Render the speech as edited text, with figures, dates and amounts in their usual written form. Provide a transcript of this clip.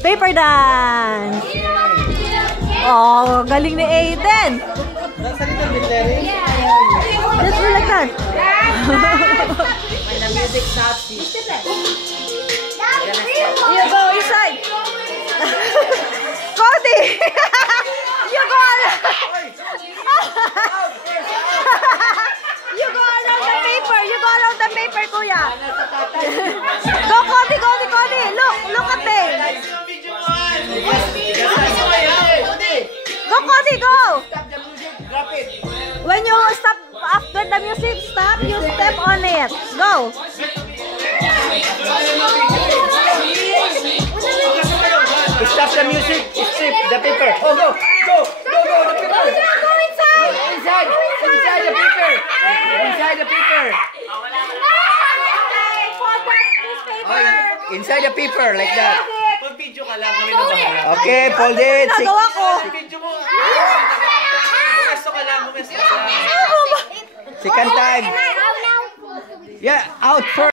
Paper dance. Oh, galing ni Aiden. That's a little bit Larry. Let's do like that. When the music stops, You go inside. Cody! You go around. You go around the paper. You go around the paper, kuya. Go, Cody, Cody, Cody. Look at me. Go, Cody, go. When you stop after the music stop, you step on it. Go. Stop the music. Strip the paper. Oh, go, go, go, go. The paper. Go inside. Inside the paper. Inside the paper. Oh, inside the paper like that. Pag-video ka lang, kami na bahala. Okay, fold it. Nagawa ko. Video mo. Gusto ka lang, gusto ka lang. Second time. Yeah, out first.